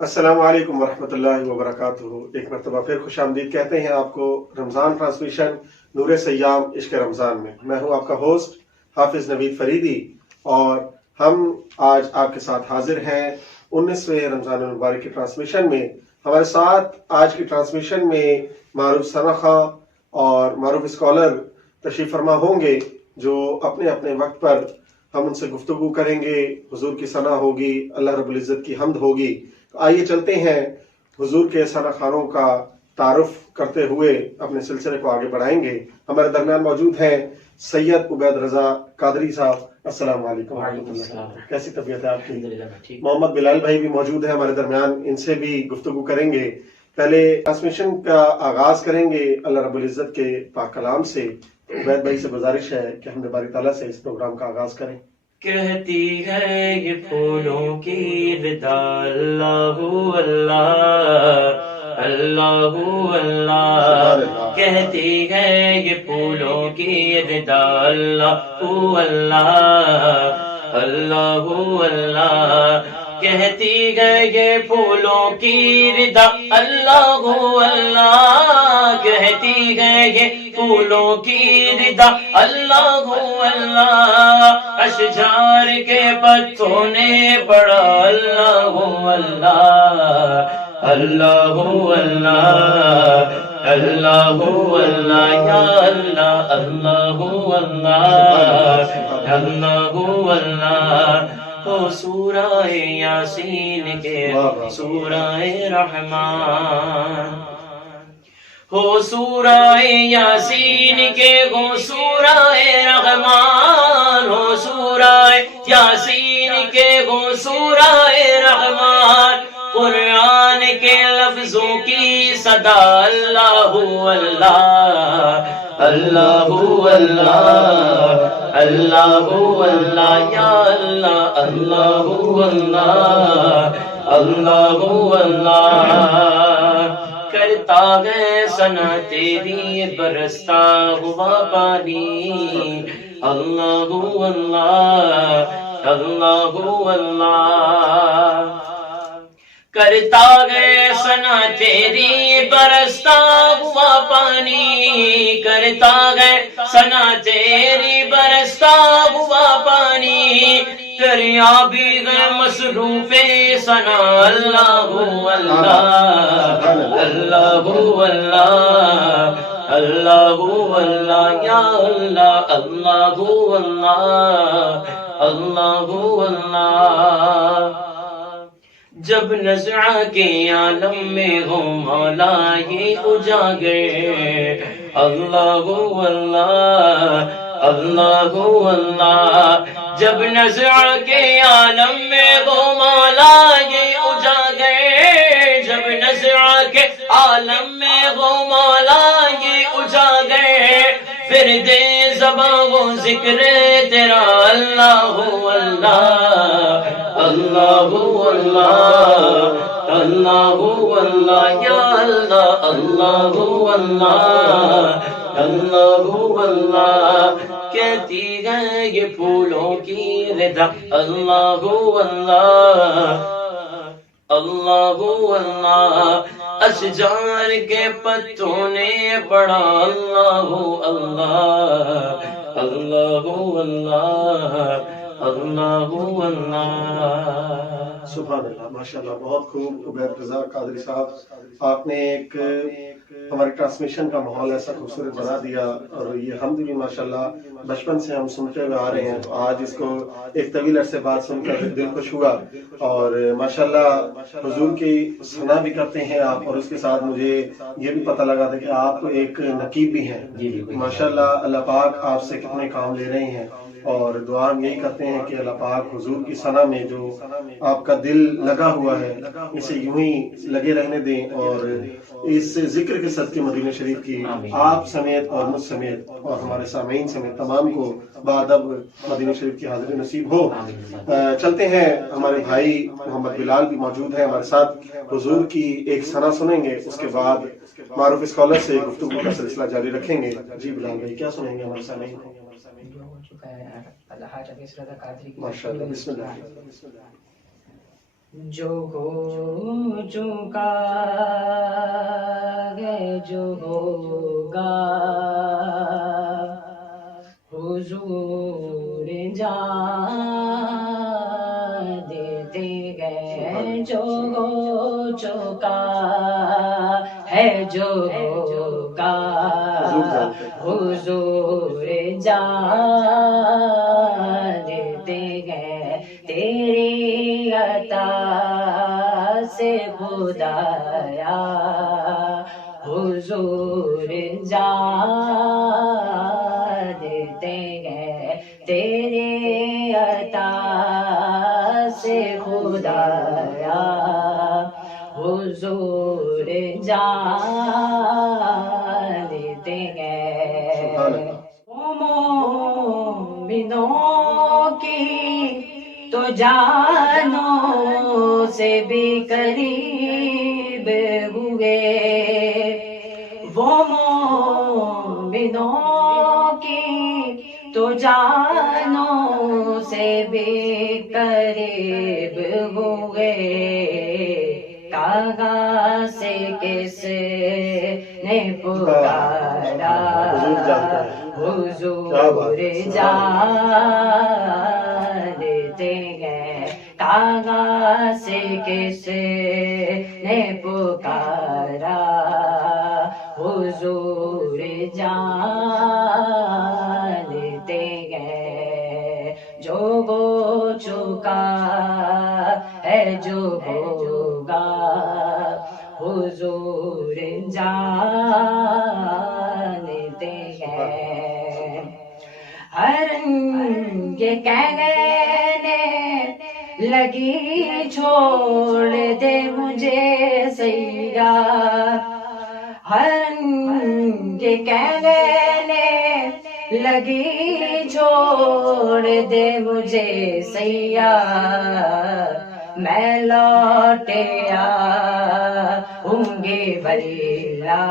السلام علیکم ورحمۃ اللہ وبرکاتہ۔ ایک مرتبہ پھر خوش آمدید کہتے ہیں آپ کو رمضان ٹرانسمیشن نور سیام عشق رمضان میں۔ میں ہوں آپ کا ہوسٹ حافظ نوید فریدی، اور ہم آج آپ کے ساتھ حاضر ہیں 19ویں رمضان المبارک کی ٹرانسمیشن میں۔ ہمارے ساتھ آج کی ٹرانسمیشن میں معروف ثنا خواں اور معروف اسکالر تشریف فرما ہوں گے، جو اپنے اپنے وقت پر ہم ان سے گفتگو کریں گے۔ حضور کی ثنا ہوگی، اللہ رب العزت کی حمد ہوگی۔ تو آئیے چلتے ہیں، حضور کے ثنا خوانوں کا تعارف کرتے ہوئے اپنے سلسلے کو آگے بڑھائیں گے۔ ہمارے درمیان موجود ہیں سید عبید رضا قادری صاحب۔ السلام علیکم ورحمۃ اللہ، کیسی طبیعت ہے آپ کی؟ محمد بلال بھائی بھی موجود ہیں ہمارے درمیان، ان سے بھی گفتگو کریں گے۔ پہلے ٹرانسمیشن کا آغاز کریں گے اللہ رب العزت کے پاک کلام سے۔ عبید بھائی سے گزارش ہے کہ ہم باری تعالیٰ سے اس پروگرام کا آغاز کریں۔ کہتی ہے یہ پھولوں کی ردا اللہ اللہ اللہ اللہ، کہتی ہے یہ پھولوں کی ردا اللہ اللہ اللہ اللہ، کہتی ہے یہ پھولوں کی ردا اللہ اللہ، کہتی ہے یہ پھولوں کی ردا اللہ اللہ، اشجار کے پتوں نے پڑھا اللہ اللہ اللہ اللہ اللہ اللہ، یا اللہ اللہ اللہ اللہ اللہ۔ ہو سورہ یاسین کے سورہ رحمان، ہو سورہ یاسین کے ہو سورہ رحمان، ہو سورہ یاسین کے ہو سورہ رحمان، قرآن کے لفظوں کی صدا اللہ اللہ اللہ اللہ اللہ اللہ، یا اللہ اللہ اللہ اللہ اللہ، کرتا ہے ثنا تیری برستا ہوا پانی اللہ اللہ اللہ اللہ، کرتا ہے ثنا تیری برستا ہوا پانی، کرتا ہے ثنا تیری برستا ہوا پانی، دریا بھی ہے مصروف ثنا اللہ اللہ اللہ اللہ اللہ اللہ، یا اللہ اللہ اللہ اللہ اللہ، جب نزع کے عالم میں ہو مولا یہ اجاگر اللہ اللہ اللہ اللہ، جب نزع کے عالم میں ہو مولا یہ اجاگر، جب نزع کے عالم میں ہو مولا یہ اجاگر، پھر دے زباں وہ ذکر تیرا اللہ اللہ اللہ اللہ اللہ اللہ، یا اللہ اللہ اللہ اللہ اللہ، کہتی ہے یہ پھولوں کی ردا اللہ اللہ اللہ اللہ، اشجار کے پتوں نے پڑھا اللہ اللہ اللہ اللہ اللہ اللہ۔ سبحان اللہ، ماشاءاللہ، بہت خوب عبید رضا قادری صاحب، آپ نے ایک ہمارے ٹرانسمیشن کا ماحول ایسا خوبصورت بنا دیا، اور یہ حمد بھی ماشاءاللہ بچپن سے ہم سنتے ہوئے آ رہے ہیں، تو آج اس کو ایک طویل عرصے بعد سن کر دل خوش ہوا، اور ماشاءاللہ حضور کی ثنا بھی کرتے ہیں آپ، اور اس کے ساتھ مجھے یہ بھی پتہ لگا تھا کہ آپ ایک نقیب بھی ہیں۔ ماشاءاللہ اللہ پاک آپ سے کتنے کام لے رہے ہیں، اور دعا ہم یہی کرتے ہیں کہ اللہ پاک حضور کی ثنا میں جو آپ کا دل لگا ہوا ہے اسے یوں ہی لگے رہنے دیں، اور اس ذکر کے صدقے مدینہ شریف کی آپ سمیت اور مجھ سمیت اور ہمارے سامعین سمیت تمام کو بادب مدینہ شریف کی حاضری نصیب ہو۔ چلتے ہیں، ہمارے بھائی محمد بلال بھی موجود ہیں ہمارے ساتھ، حضور کی ایک ثنا سنیں گے، اس کے بعد معروف اسکالر سے گفتگو کا سلسلہ جاری رکھیں گے۔ جی بلال بھائی، کیا سنیں گے ہمارے سامعین کو؟ الحاج ابیس رضا قادری کی ماشاءاللہ، بسم اللہ۔ جو ہو چکا ہے جو ہوگا حضور جان دیتے گئے جو ہو چکا ہے جو ہوگا حضور جان دیتے گئے تیری عطا سے خدایا حضور جان دیتے گئے تیری عطا سے خدایا حضور جان دیتے گئے مومنوں کی تو جانوں سے بھی قریب ہوئے وہ مومنوں کی تو جانوں سے بھی قریب ہوئے کہاں سے کس نے پکارا حضور جان دیتے گئے کہاں سے کس نے پکارا حضور جان دیتے گئے جو ہو چکا ہے جو ہوگا حضور جان دیتے گئے ہر یہ کہنے لگی چھوڑ دے مجھے سیا ہر یہ کہنے لگی چھوڑ دے مجھے سیا میں لوٹے آؤں گے بلا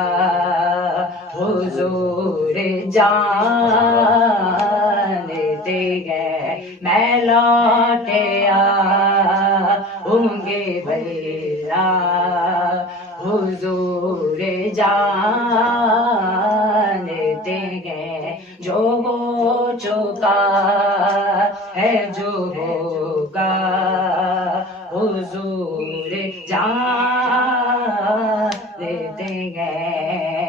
حضور جان دیتے گئے میں لوٹے آؤں گے بلا حضور جان دیتے گئے جو ہو چکا ہے جو ہوگا حضور جان دیتے گئے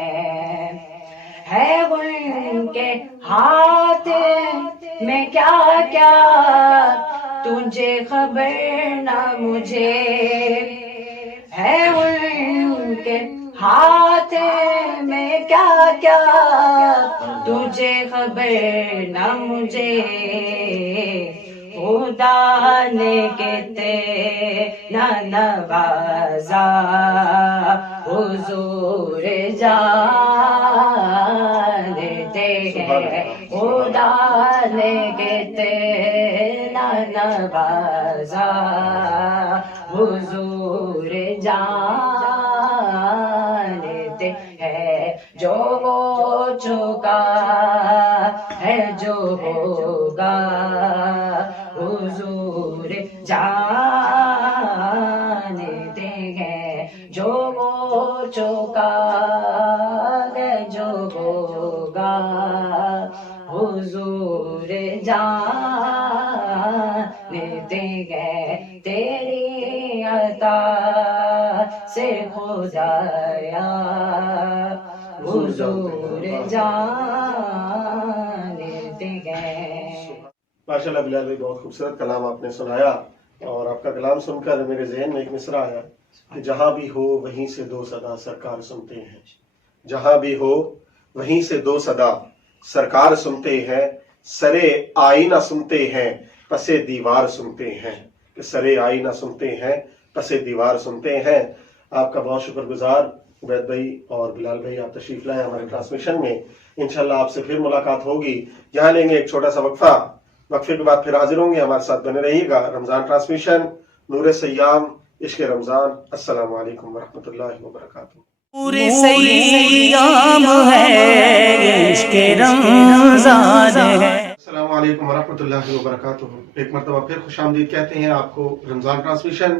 ہے ان کے ہاتھ میں کیا کیا تجھے خبر نہ مجھے ہے ان کے ہاتھ میں کیا کیا تجھے خبر نہ مجھے خدا نے کتنا نوازا حضور جان دیتے ہیں خدا نے کتنا نوازا حضور جان دیتے ہیں جو ہو چکا ہے جو ہوگا حضور جان دیتے ہیں جو ہو چکا ہے جو ہوگا حضور جان دیتے ہیں تیری عطا سے خدایا حضور جان دیتے ہیں ماشاء اللہ بلال بھائی بہت خوبصورت کلام آپ نے سنایا اور آپ کا کلام سن کر میرے ذہن میں ایک مصرع آیا کہ جہاں بھی ہو وہیں سے دو صدا سرکار سنتے ہیں جہاں بھی ہو وہیں سے دو صدا سرکار سنتے ہیں سرے آئینہ سنتے ہیں پسے دیوار سنتے ہیں کہ سرے آئینہ سنتے ہیں پسے دیوار سنتے ہیں آپ کا بہت شکر گزار عبید بھائی اور بلال بھائی آپ تشریف لائے ہمارے ٹرانسمیشن میں انشاءاللہ آپ سے پھر ملاقات ہوگی یہاں لیں گے ایک چھوٹا سا وقفے کے بعد پھر حاضر ہوں گے ہمارے ساتھ بنے رہیے گا رمضان ٹرانسمیشن نور سیام عشق رمضان السلام علیکم ورحمۃ اللہ وبرکاتہ نور سیام ہے عشق رمضان ہے السلام علیکم ورحمۃ اللہ وبرکاتہ ایک مرتبہ پھر خوش آمدید کہتے ہیں آپ کو رمضان ٹرانسمیشن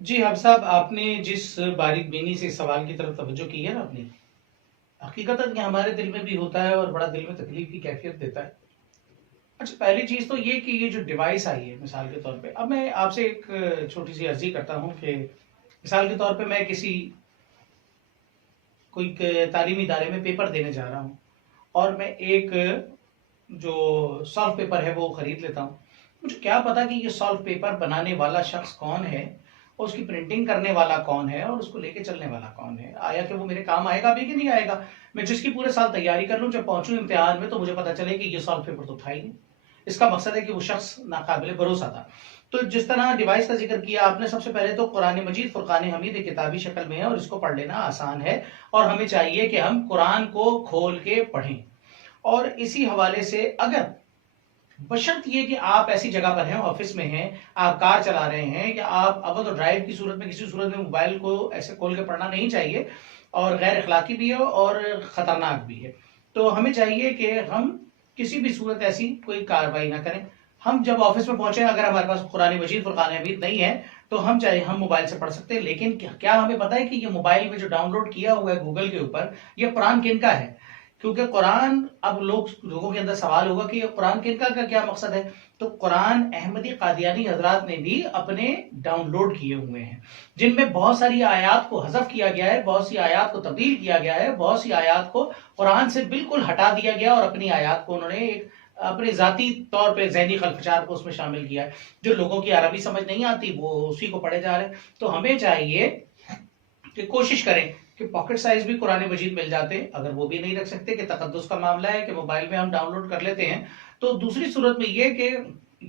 جی حافظ صاحب، آپ نے جس باریک بینی سے سوال کی طرف توجہ کی ہے نا اپنی، حقیقت یہ ہمارے دل میں بھی ہوتا ہے اور بڑا دل میں تکلیف کی کیفیت دیتا ہے. اچھا، پہلی چیز تو یہ کہ یہ جو ڈیوائس آئی ہے مثال کے طور پہ، اب میں آپ سے ایک چھوٹی سی عرضی کرتا ہوں کہ مثال کے طور پہ میں کسی کوئی تعلیمی ادارے میں پیپر دینے جا رہا ہوں اور میں ایک جو سالف پیپر ہے وہ خرید لیتا ہوں. مجھے کیا پتا کہ یہ سالف پیپر بنانے والا شخص کون ہے اور اس کی پرنٹنگ کرنے والا کون ہے اور اس کو لے کے چلنے والا کون ہے، آیا کہ وہ میرے کام آئے گا بھی کہ نہیں آئے گا. میں جس کی پورے سال تیاری کر لوں، جب پہنچوں امتحان میں تو مجھے پتا چلے کہ یہ سالف پیپر تو تھا ہی نہیں. اس کا مقصد ہے کہ وہ شخص ناقابل بھروسہ تھا. تو جس طرح ڈیوائس کا ذکر کیا آپ نے، سب سے پہلے تو قرآن مجید فرقان حمید کتابی شکل میں ہے اور اس کو پڑھ لینا آسان ہے، اور ہمیں چاہیے کہ ہم قرآن کو کھول کے پڑھیں. اور اسی حوالے سے اگر بشرط یہ کہ آپ ایسی جگہ پر ہیں، آفس میں ہیں، آپ کار چلا رہے ہیں، یا آپ اول تو ڈرائیو کی صورت میں کسی صورت میں موبائل کو ایسے کھول کے پڑھنا نہیں چاہیے، اور غیر اخلاقی بھی ہے اور خطرناک بھی ہے. تو ہمیں چاہیے کہ ہم کسی بھی صورت ایسی کوئی کاروائی نہ کریں. ہم جب آفس میں پہنچے، اگر ہمارے پاس قرآن مجید فرقان حمید نہیں ہے تو ہم چاہے ہم موبائل سے پڑھ سکتے ہیں، لیکن کیا ہمیں پتہ ہے کہ یہ موبائل میں جو ڈاؤن لوڈ کیا ہوا ہے گوگل کے اوپر، یہ قرآن کن کا ہے؟ کیونکہ قرآن، اب لوگوں کے اندر سوال ہوگا کہ یہ قرآن کن کا کیا مقصد ہے. تو قرآن احمدی قادیانی حضرات نے بھی اپنے ڈاؤن لوڈ کیے ہوئے ہیں، جن میں بہت ساری آیات کو حذف کیا گیا ہے، بہت سی آیات کو تبدیل کیا گیا ہے، بہت سی آیات کو قرآن سے بالکل ہٹا دیا گیا اور اپنی آیات کو انہوں نے ایک اپنے ذاتی طور پہ ذہنی خلفشار کو اس میں شامل کیا ہے. جو لوگوں کی عربی سمجھ نہیں آتی وہ اسی کو پڑھے جا رہے ہیں. تو ہمیں چاہیے کہ کوشش کریں کہ پاکٹ سائز بھی قرآن مجید مل جاتے، اگر وہ بھی نہیں رکھ سکتے کہ تقدس کا معاملہ ہے کہ موبائل میں ہم ڈاؤن لوڈ کر لیتے ہیں، تو دوسری صورت میں یہ کہ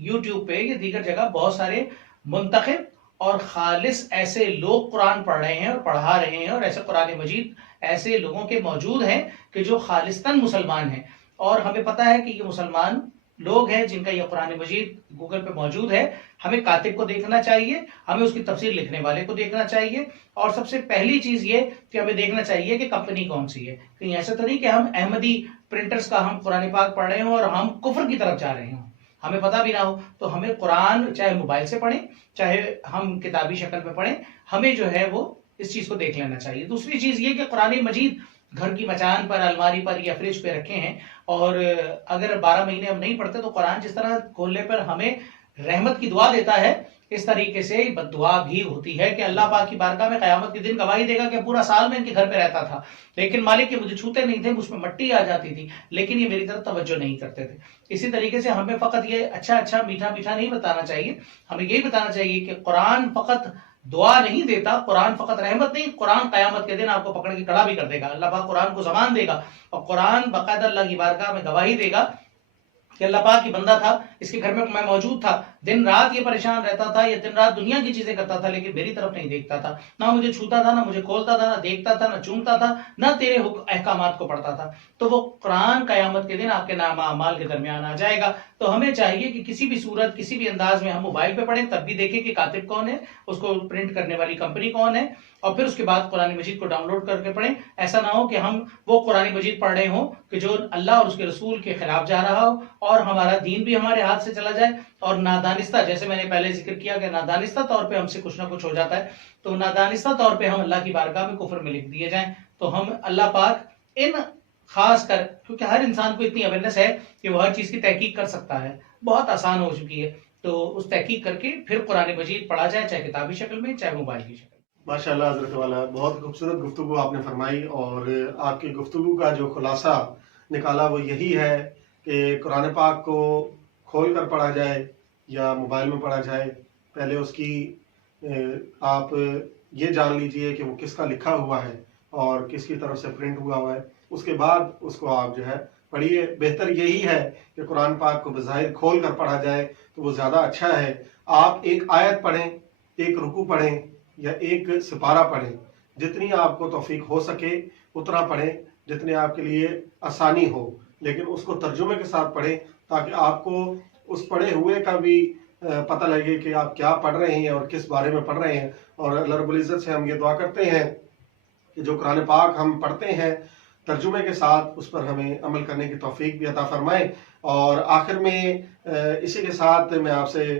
یوٹیوب پہ یا دیگر جگہ بہت سارے منتخب اور خالص ایسے لوگ قرآن پڑھ رہے ہیں اور پڑھا رہے ہیں، اور ایسے قرآن مجید ایسے لوگوں کے موجود ہیں کہ جو خالصتاً مسلمان ہیں. اور ہمیں پتہ ہے کہ یہ مسلمان لوگ ہیں جن کا یہ قرآن مجید گوگل پہ موجود ہے. ہمیں کاتب کو دیکھنا چاہیے، ہمیں اس کی تفسیر لکھنے والے کو دیکھنا چاہیے، اور سب سے پہلی چیز یہ کہ ہمیں دیکھنا چاہیے کہ کمپنی کون سی ہے. کہیں ایسا تو نہیں کہ ہم احمدی پرنٹرز کا ہم قرآن پاک پڑھ رہے ہوں اور ہم کفر کی طرف جا رہے ہوں، ہمیں پتہ بھی نہ ہو. تو ہمیں قرآن چاہے موبائل سے پڑھیں چاہے ہم کتابی شکل میں پڑھیں، ہمیں جو ہے وہ اس چیز کو دیکھ لینا چاہیے. دوسری چیز یہ کہ قرآن مجید گھر کی مچان پر، الماری پر یا فریج پہ رکھے ہیں، اور اگر 12 مہینے ہم نہیں پڑھتے تو قرآن جس طرح کھولنے پر ہمیں رحمت کی دعا دیتا ہے، اس طریقے سے بد دعا بھی ہوتی ہے کہ اللہ پاک کی بارگاہ میں قیامت کے دن گواہی دے گا کہ پورا سال میں ان کے گھر پہ رہتا تھا، لیکن مالک یہ مجھے چھوتے نہیں تھے، مجھ میں مٹی آ جاتی تھی، لیکن یہ میری طرف توجہ نہیں کرتے تھے. اسی طریقے سے ہمیں فقط یہ اچھا میٹھا نہیں بتانا چاہیے، ہمیں یہی بتانا چاہیے کہ قرآن فقط دعا نہیں دیتا، قرآن فقط رحمت نہیں، قرآن قیامت کے دن آپ کو پکڑ کے کھڑا بھی کر دے گا. اللہ پاک قرآن کو زبان دے گا اور قرآن باقاعدہ اللہ کی بارگاہ میں گواہی دے گا کہ اللہ پاک کی بندہ تھا، اس کے گھر میں میں موجود تھا، دن رات یہ پریشان رہتا تھا، یہ دن رات دنیا کی چیزیں کرتا تھا، لیکن میری طرف نہیں دیکھتا تھا، نہ مجھے چھوتا تھا، نہ مجھے کھولتا تھا، نہ دیکھتا تھا، نہ چومتا تھا، نہ تیرے احکامات کو پڑھتا تھا. تو وہ قرآن قیامت کے دن آپ کے نام اعمال کے درمیان آ جائے گا. تو ہمیں چاہیے کہ کسی بھی صورت کسی بھی انداز میں ہم موبائل پہ پڑھیں، تب بھی دیکھیں کہ کاتب کون ہے، اس کو پرنٹ کرنے والی کمپنی کون ہے، اور پھر اس کے بعد قرآن مجید کو ڈاؤن لوڈ کر کے پڑھیں. ایسا نہ ہو کہ ہم وہ قرآن مجید پڑھ رہے ہوں کہ جو اللہ اور اس کے رسول کے خلاف جا رہا ہو، اور ہمارا دین بھی ہمارے ہاتھ سے چلا جائے، اور نادانستہ، جیسے میں نے پہلے ذکر کیا کہ نادانستہ طور پہ ہم سے کچھ نہ کچھ ہو جاتا ہے، تو نادانستہ طور پہ ہم اللہ کی بارگاہ میں کفر میں لکھ دیے جائیں. تو ہم اللہ پاک ان خاص کر، کیونکہ ہر انسان کو اتنی اویئرنیس ہے کہ وہ ہر چیز کی تحقیق کر سکتا ہے، بہت آسان ہو چکی ہے، تو اس تحقیق کر کے پھر قرآن مجید پڑھا جائے، چاہے کتابی شکل میں چاہے موبائل کی شکل میں. ماشاء اللہ حضرت والا، بہت خوبصورت گفتگو آپ نے فرمائی، اور آپ کی گفتگو کا جو خلاصہ نکالا وہ یہی ہے کہ قرآن پاک کو کھول کر پڑھا جائے یا موبائل میں پڑھا جائے، پہلے اس کی آپ یہ جان لیجئے کہ وہ کس کا لکھا ہوا ہے اور کس کی طرف سے پرنٹ ہوا ہے، اس کے بعد اس کو آپ جو ہے پڑھیے. بہتر یہی ہے کہ قرآن پاک کو بظاہر کھول کر پڑھا جائے تو وہ زیادہ اچھا ہے. آپ ایک آیت پڑھیں، ایک رکوع پڑھیں یا ایک سپارہ پڑھیں، جتنی آپ کو توفیق ہو سکے اتنا پڑھیں، جتنے آپ کے لیے آسانی ہو، لیکن اس کو ترجمے کے ساتھ پڑھیں تاکہ آپ کو اس پڑھے ہوئے کا بھی پتہ لگے کہ آپ کیا پڑھ رہے ہیں اور کس بارے میں پڑھ رہے ہیں. اور اللہ رب العزت سے ہم یہ دعا کرتے ہیں کہ جو قرآن پاک ہم پڑھتے ہیں ترجمے کے ساتھ اس پر ہمیں عمل کرنے کی توفیق بھی عطا فرمائے. اور آخر میں اسی کے ساتھ میں آپ سے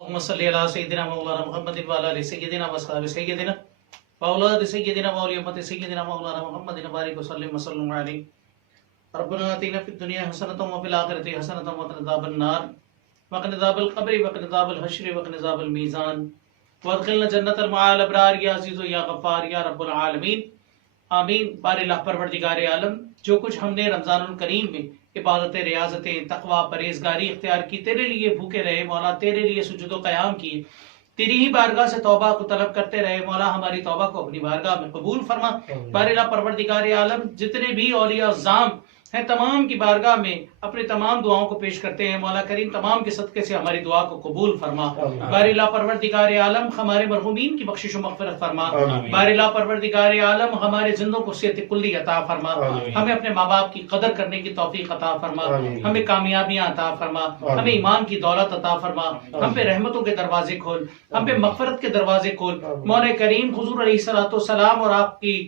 اللهم صل على سيدنا مولانا محمد وعلى ال سيدنا واصحاب سيدنا واولاد سيدنا واولي امه سيدنا مولانا محمد وبارك وسلم عليه. ربنا آتنا في الدنيا حسنة وفي الآخرة حسنة وقنا عذاب النار وقنا عذاب القبر وقنا عذاب الحشر وقنا عذاب الميزان وادخلنا جنة المع الأبرار يا عزيز يا غفار يا رب العالمین آمین. بار اللہ پروردگار عالم، جو کچھ ہم نے رمضان الکریم میں عبادتیں، ریاضتیں، تقوی، پرہیزگاری اختیار کی، تیرے لیے بھوکے رہے مولا، تیرے لیے سجود و قیام کیے، تیری ہی بارگاہ سے توبہ کو طلب کرتے رہے مولا، ہماری توبہ کو اپنی بارگاہ میں قبول فرما. بار اللہ پروردگار عالم، جتنے بھی اولیاء الزام ہیں تمام کی بارگاہ میں اپنے تمام دعاؤں کو پیش کرتے ہیں مولا کریم، تمام کے صدقے سے ہماری دعا کو قبول فرما. بار اللہ پروردگار عالم، ہمارے مرحومین کی بخشش و مغفرت فرما. بار اللہ پروردگار عالم، ہمارے زندوں کو صحت کلی عطا فرما. ہمیں اپنے ماں باپ کی قدر کرنے کی توفیق عطا فرما. ہمیں کامیابیاں عطا فرما. ہمیں ایمان کی دولت عطا فرما. ہم پہ رحمتوں کے دروازے کھول، ہم پہ مغفرت کے دروازے کھول. مولا کریم، حضور علیہ الصلوۃ والسلام اور آپ کی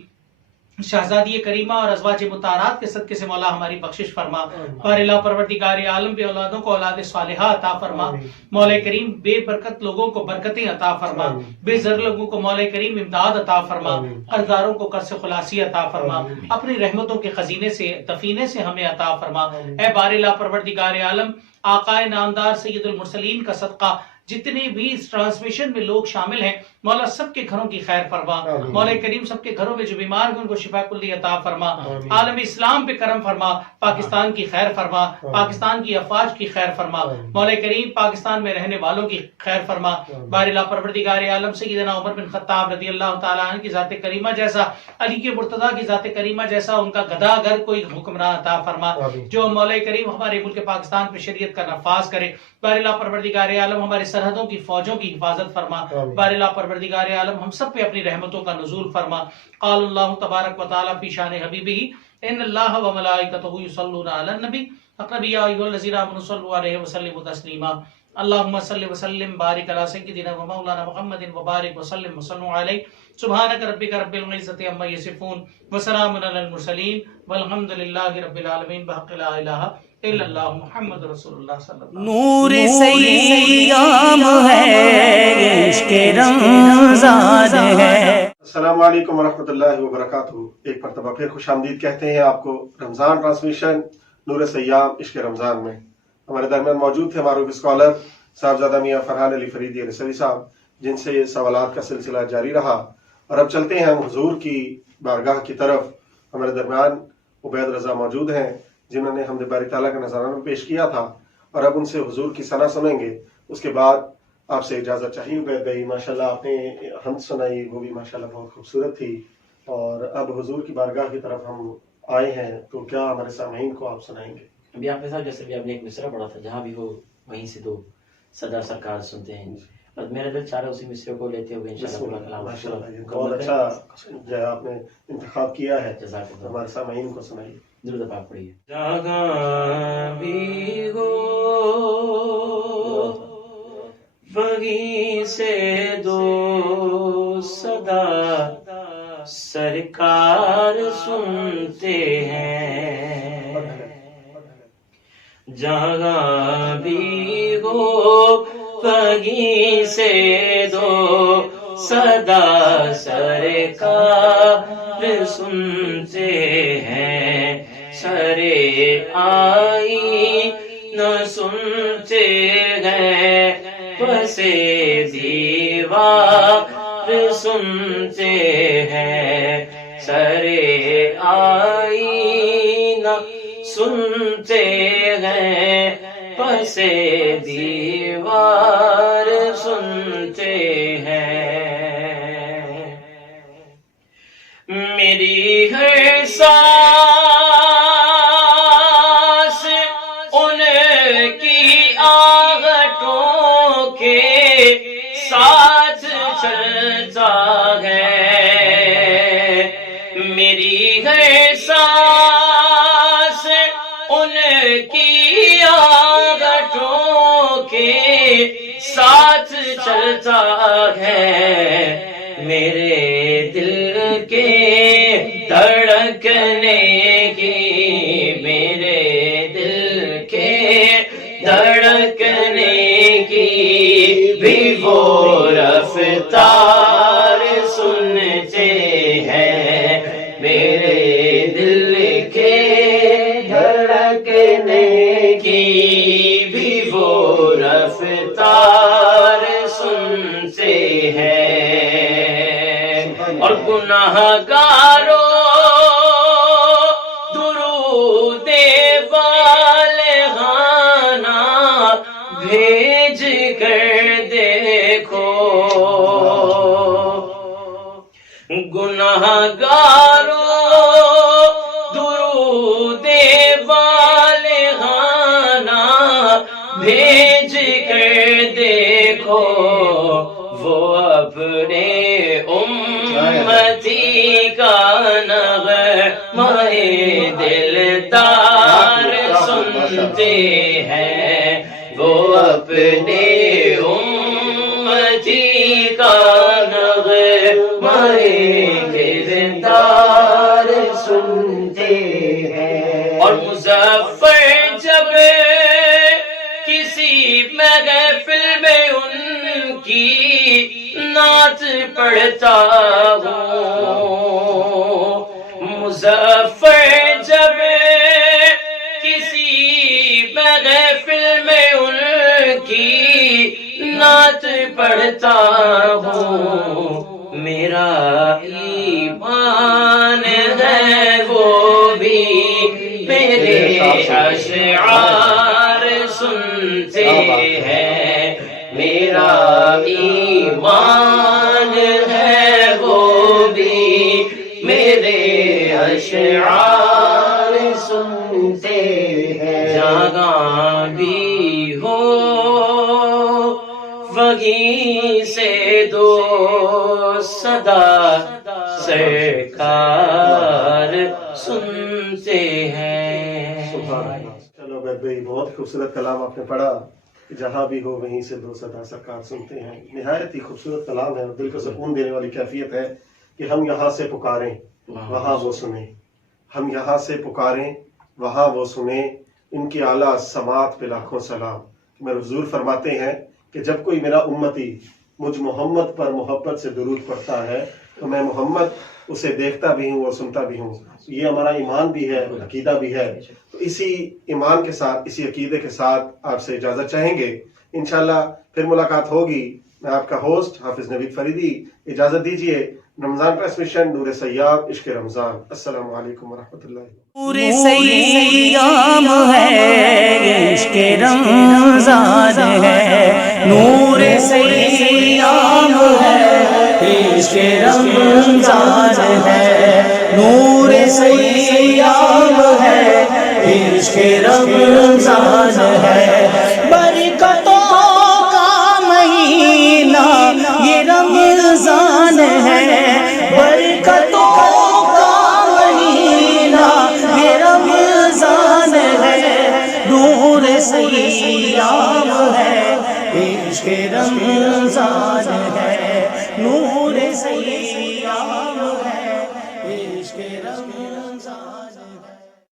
شہزادی کریمہ اور ازواج مطہرات کے صدقے سے مولا ہماری بخشش فرما. بار اللہ پروردگار عالم، بے اولادوں کو اولاد صالحہ عطا فرما. مولا کریم، بے برکت لوگوں کو برکتیں عطا فرما. بے زر لوگوں کو مولا کریم امداد عطا فرما. قرضداروں کو قرض خلاصی عطا فرما. اپنی رحمتوں کے خزینے سے، دفینے سے ہمیں عطا فرما. اے بار اللہ پروردگار عالم، آقا نامدار سید المرسلین کا صدقہ جتنے بھی اس ٹرانسمیشن میں لوگ شامل ہیں مولا، سب کے گھروں کی خیر فرما. مولا کریم، سب کے گھروں میں جو بیمار ہیں ان کو شفا کلی عطا فرما. عالم اسلام پہ کرم فرما. پاکستان کی خیر فرما. پاکستان کی افواج کی خیر فرما. مولا کریم، پاکستان میں رہنے والوں کی خیر فرما. بار اللہ پروردگار عالم، سیدنا عمر بن خطاب رضی اللہ تعالیٰ عنہ کی ذات کریمہ جیسا، علی کے مرتضیٰ کی ذات کریمہ جیسا ان کا گدا اگر کوئی حکمران عطا فرما جو مولا کریم ہمارے ملک پاکستان پہ شریعت کا نفاذ کرے. بار اللہ پروردگار عالم، ہمارے سرحدوں کی فوجوں کی حفاظت فرما. بار اللہ پروردگار عالم، ہم سب پہ اپنی رحمتوں کا نزول فرما. قال اللہ تبارک و تعالی فی شان حبیبہ ان اللہ و ملائکتہ یصلون علی النبی فقل یا ایھا الذین آمنوا صلوا علیہ وسلموا تسلیما. اللهم صل وسلم بارک علی سیدنا و مولانا محمد وبارک وسلم وصلوا علیہ. سبحانک ربک رب العزۃ عما یصفون وسلام علی المرسلین والحمد للہ رب العالمین بحق لا الہ الا اللہ محمد رسول اللہ صلی اللہ علیہ وسلم. نور سیام ہے، عشق رمضان ہے. السلام علیکم ورحمۃ اللہ وبرکاتہ. ایک مرتبہ پھر خوش آمدید کہتے ہیں آپ کو رمضان ٹرانسمیشن نور سیام عشق رمضان میں. ہمارے درمیان موجود تھے معروف اسکالر صاحبزادہ میاں فرحان علی فریدی علیہ صاحب، جن سے سوالات کا سلسلہ جاری رہا. اور اب چلتے ہیں ہم حضور کی بارگاہ کی طرف. ہمارے درمیان عبید رضا موجود ہیں جنہوں نے حمد باری تعالیٰ کا نذرانہ پیش کیا تھا، اور اب ان سے حضور کی ثنا سنیں گے. اس کے بعد آپ سے اجازت چاہیے. عبید بھائی، ماشاءاللہ آپ نے حمد سنائی، وہ بھی ماشاءاللہ بہت خوبصورت تھی. اور اب حضور کی بارگاہ کی طرف ہم آئے ہیں، تو کیا ہمارے سامعین کو آپ سنائیں گے؟ ابھی آپ کے ساتھ جیسے بھی آپ نے ایک مصرع پڑھا تھا، جہاں بھی ہو وہیں سے دو صدا سرکار سنتے ہیں، اور میرا دل چاہ رہا ہے اسی مصرع کو لیتے ہوئے انشاءاللہ. بہت اچھا جو ہے آپ نے انتخاب کیا ہے. جزاک اللہ. ہمارے سامعین کو سنائیے. درود پاک پڑھیے. جہاں بھی ہو وہیں سے دو صدا سرکار سنتے ہیں. جہاں بھی ہو وہیں سے دو صدا سرکار سنتے ہیں. سرے آئی نہ سنتے ہیں، پسے دیوار سنتے ہیں. سرے آئی نہ سنتے ہیں، پسے دیوار سنتے ہیں. میری ہر سانس ان کی آہٹوں کے ساتھ چلتا ہے. سانس ان کی آہٹوں کے ساتھ چلتا ہے، میرے دل کے دھڑکنے کی، میرے دل کے دھڑکنے کی بھی وہ رفتار سنتے ہیں، میرے دل کے دھڑکنے کی بھی وہ رفتار سنتے ہیں۔ اور گناہ گاروں درود والہانہ بھیج کر دیکھو، گناہ گاروں درود والہانہ بھیج کر دیکھو، وہ اپنے امتی کا نغمہ دلدار سنتے ہیں، وہ اپنے امتی کا نغمہ دلدار سنتے ہیں۔ اور مظفر جب کسی محفل میں ان کی نعت پڑھتا ہوں، مظفر جب کسی محفل میں ان کی نعت پڑھتا ہوں، میرا ایمان ہے وہ بھی میرے اشعار سنتے ہیں، میرا ایمان ہے وہ بھی میرے اشعار سنتے ہیں۔ جہاں بھی ہو وہیں سے دو صدا سرکار سنتے ہیں۔ چلو عبید بھائی، بہت خوبصورت کلام آپ نے پڑھا کہ جہاں بھی ہو وہیں سے دو صدا سرکار سنتے ہیں۔ نہایت ہی خوبصورت کلام ہے اور دل کو سکون دینے والی کیفیت ہے کہ ہم یہاں سے پکاریں وہاں وہ سنیں، ہم یہاں سے پکاریں وہاں وہ سنیں، ان کی اعلیٰ سماعت پہ لاکھوں سلام۔ میرے حضور فرماتے ہیں کہ جب کوئی میرا امتی مجھ محمد پر محبت سے درود پڑھتا ہے تو میں محمد اسے دیکھتا بھی ہوں اور سنتا بھی ہوں۔ یہ ہمارا ایمان بھی ہے، عقیدہ بھی ہے۔ تو اسی ایمان کے ساتھ، اسی عقیدے کے ساتھ آپ سے اجازت چاہیں گے، انشاءاللہ پھر ملاقات ہوگی۔ میں آپ کا ہوسٹ حافظ نوید فریدی، اجازت دیجیے۔ رمضان ٹرانسمیشن نور سیام عشق رمضان۔ السلام علیکم ورحمۃ اللہ۔ نور سیام ہے عشق رمضان ہے، نور سیام ہے عشق رمضان ہے، نور سیام ہے عشق رمضان ہے،